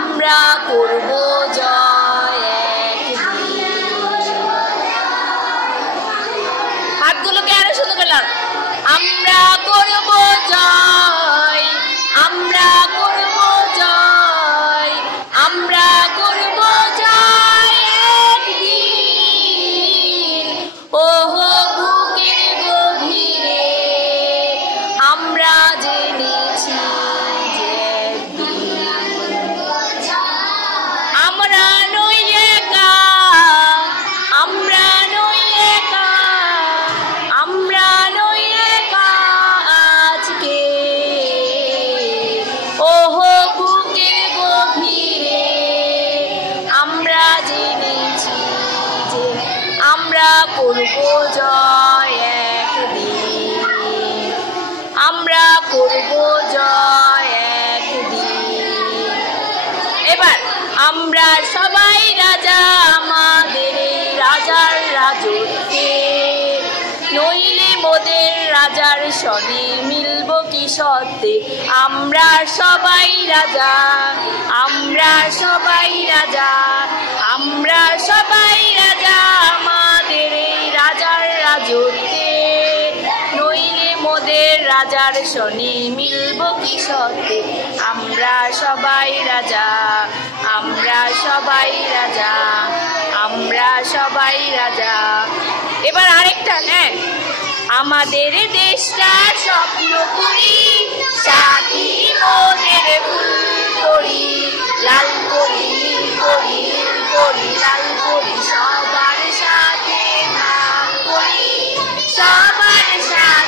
আমরা করব জয় একদিন। হাতগুলোকে আরো সুন্দর করলাম। আমরা করব জয়, আমরা করব জয়, আমরা করব জয় একদিন। ওহো বুকের গভীরে আমরা জেনেছি যে আমরা নই একা, আমরা নই একা, আমরা নই একা আজকে। ওহো বুকের গভীরে আমরা জেনেছি যে আমরা করব জয় একদিন, আমরা করব জয় একদিন। এবার আমরা সবাই রাজা আমাদের এই রাজার রাজত্বে, নইলে মোদের রাজার সনে মিলব কি সত্যে। আমরা সবাই রাজা, আমরা সবাই রাজা, আমরা সবাই রাজা আমাদের এই রাজার রাজত্বে, নইলে মোদের রাজার সনে মিলব কি সত্যে। আমরা সবাই রাজা, আমরা সবাই রাজা, আমরা সবাই রাজা। এবার আরেকটা নেন। আমাদের দেশটা স্বপ্ন করি, সাথী মোদের ফুল করি, লাল করি নীল করি নীল করি লাল করি, সবার সাথে নাম করি, সবার সাথে